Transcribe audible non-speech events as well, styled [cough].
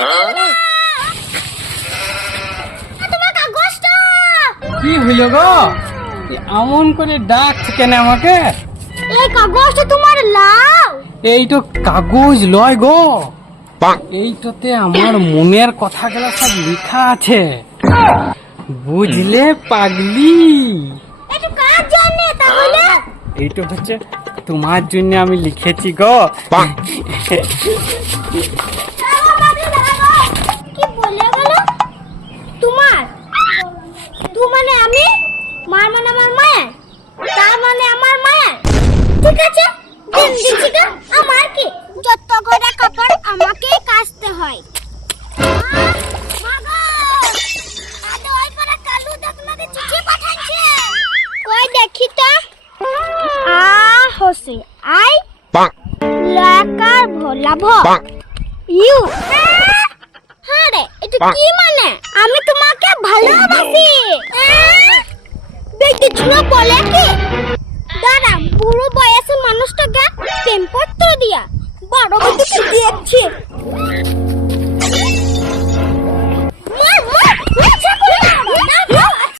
হ্যাঁ? কি হইল গো? এমন করে ডাকছ কেন আমাকে? এই কাগজটা তোমার লাও এই তো কাগজ লয় গো। এইটাতে আমার মনের কথাগুলো সব লেখা আছে। বুঝলে পাগলি? এইটা হচ্ছে তোমার জন্য আমি লিখেছি গো। [laughs] তু মানে আমি? মার মানে আমার মায়ের? তার মানে আমার মায়ের? ঠিক আছে? আমার কি? যত কাপড় আমাকেই কাচতে হয়। হসে আই। লাকার ভোলা ভ। ইউ হ্যাঁ রে এটা কি মানে? আমি তোমাকে ভালোবাসি। ছিল বলে কি? দাঁড়া বুড়ো বয়সে মানুষটাকে প্রেম পত্র দিয়া বড় বন্ধুকে দিয়েছি